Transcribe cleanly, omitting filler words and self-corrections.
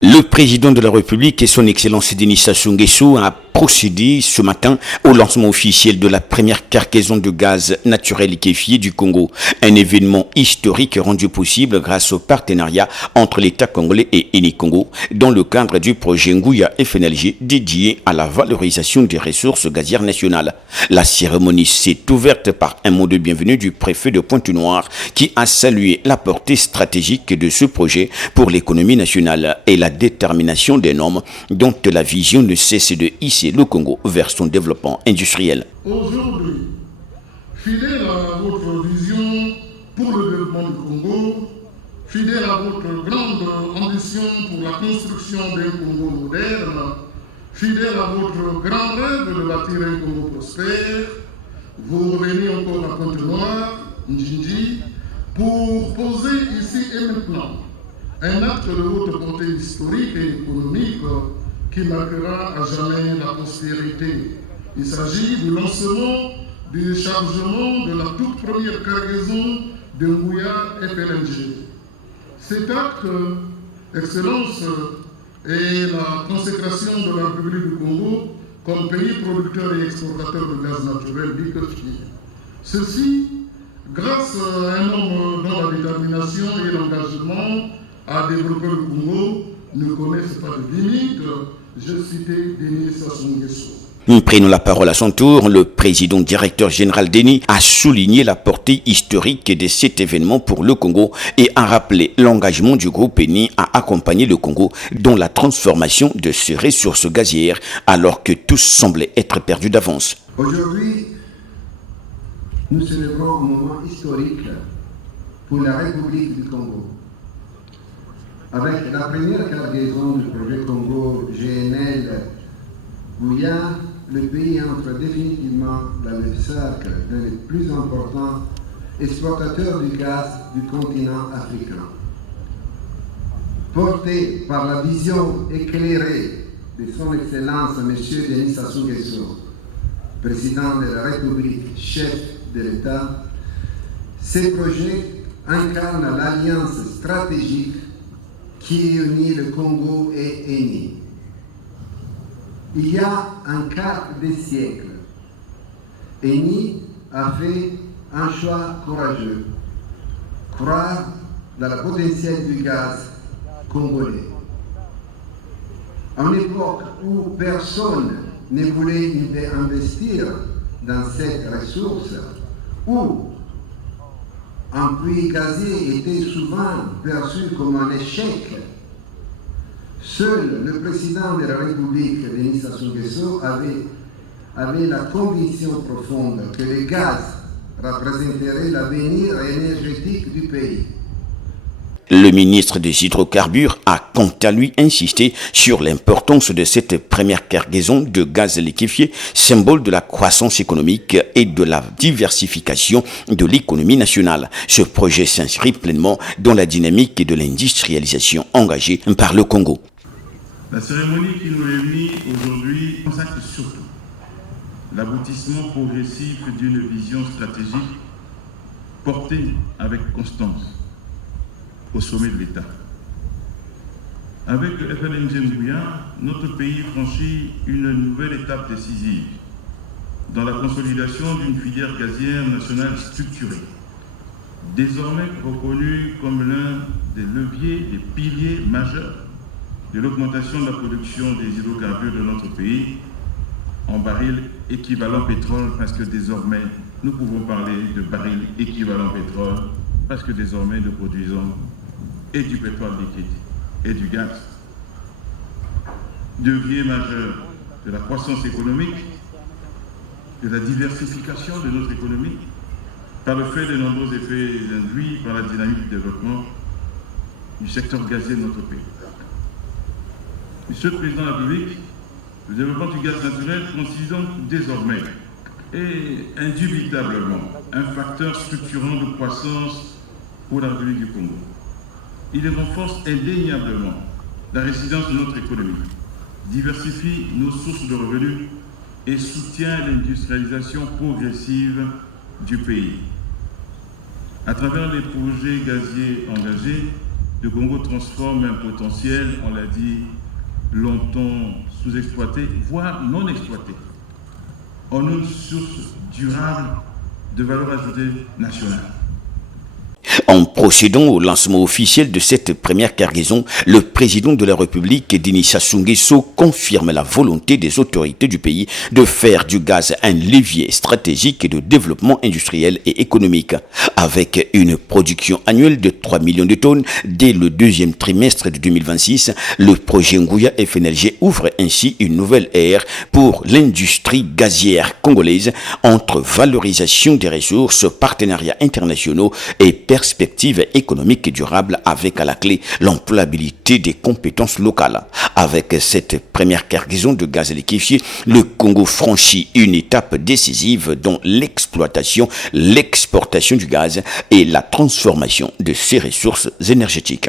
Le président de la République et son Excellence Denis Sassou Nguesso a procédé ce matin au lancement officiel de la première cargaison de gaz naturel liquéfié du Congo. Un événement historique rendu possible grâce au partenariat entre l'État congolais et Eni Congo dans le cadre du projet Nguya FNLG dédié à la valorisation des ressources gazières nationales. La cérémonie s'est ouverte par un mot de bienvenue du préfet de Pointe-Noire qui a salué la portée stratégique de ce projet pour l'économie nationale et la détermination des normes dont la vision ne cesse de hisser le Congo vers son développement industriel. Aujourd'hui, fidèle à votre vision pour le développement du Congo, fidèle à votre grande ambition pour la construction d'un Congo moderne, fidèle à votre grand rêve de bâtir un Congo prospère, vous revenez encore à Pointe-Noire, Njinji, pour poser ici et maintenant un acte de votre portée historique et économique qui marquera à jamais la postérité. Il s'agit du lancement du chargement de la toute première cargaison de Nguya FNLG. Cet acte, Excellence, est la consécration de la République du Congo comme pays producteur et exportateur de gaz naturel liquéfié. Ceci, grâce à un homme dont la détermination et l'engagement à développer le Congo ne connaissent pas de limite. Je citais Denis Sassou Nguesso. Prenant la parole à son tour, le président directeur général Denis a souligné la portée historique de cet événement pour le Congo et a rappelé l'engagement du groupe Eni à accompagner le Congo dans la transformation de ses ressources gazières alors que tout semblait être perdu d'avance. Aujourd'hui, nous célébrons un moment historique pour la République du Congo. Avec la première cargaison du projet Congo GNL Nguya, le pays entre définitivement dans le cercle des plus importants exportateurs du gaz du continent africain. Porté par la vision éclairée de son Excellence M. Denis Sassou Nguesso, président de la République, chef de l'État, ces projets incarnent l'alliance stratégique qui unit le Congo et Eni. Il y a un quart de siècle, Eni a fait un choix courageux, croire dans le potentiel du gaz congolais. En époque où personne ne voulait investir dans cette ressource, où un puits gazier était souvent perçu comme un échec, seul le président de la République, Denis Sassou Nguesso, avait la conviction profonde que le gaz représenterait l'avenir énergétique du pays. Le ministre des Hydrocarbures a quant à lui insisté sur l'importance de cette première cargaison de gaz liquéfié, symbole de la croissance économique et de la diversification de l'économie nationale. Ce projet s'inscrit pleinement dans la dynamique de l'industrialisation engagée par le Congo. La cérémonie qui nous réunit aujourd'hui consacre surtout l'aboutissement progressif d'une vision stratégique portée avec constance au sommet de l'État. Avec le FNLG Nguya, notre pays franchit une nouvelle étape décisive dans la consolidation d'une filière gazière nationale structurée, désormais reconnue comme l'un des leviers, des piliers majeurs de l'augmentation de la production des hydrocarbures de notre pays en barils équivalent pétrole, parce que désormais nous pouvons parler de barils équivalent pétrole, parce que désormais nous produisons et du pétrole liquide et du gaz. Levier majeur de la croissance économique, de la diversification de notre économie, par le fait de nombreux effets induits par la dynamique de développement du secteur gazier de notre pays. Monsieur le Président de la République, le développement du gaz naturel constitue donc désormais et indubitablement un facteur structurant de croissance pour la République du Congo. Il renforce indéniablement la résilience de notre économie, diversifie nos sources de revenus et soutient l'industrialisation progressive du pays. À travers les projets gaziers engagés, le Congo transforme un potentiel, on l'a dit, longtemps sous-exploité, voire non exploité, en une source durable de valeur ajoutée nationale. En procédant au lancement officiel de cette première cargaison, le président de la République, Denis Sassou Nguesso, confirme la volonté des autorités du pays de faire du gaz un levier stratégique de développement industriel et économique. Avec une production annuelle de 3 millions de tonnes dès le deuxième trimestre de 2026, le projet Nguya FNLG ouvre ainsi une nouvelle ère pour l'industrie gazière congolaise entre valorisation des ressources, partenariats internationaux et perspectives économiques durables avec à la clé l'employabilité des compétences locales. Avec cette première cargaison de gaz liquéfié, le Congo franchit une étape décisive dans l'exploitation, l'exportation du gaz et la transformation de ses ressources énergétiques.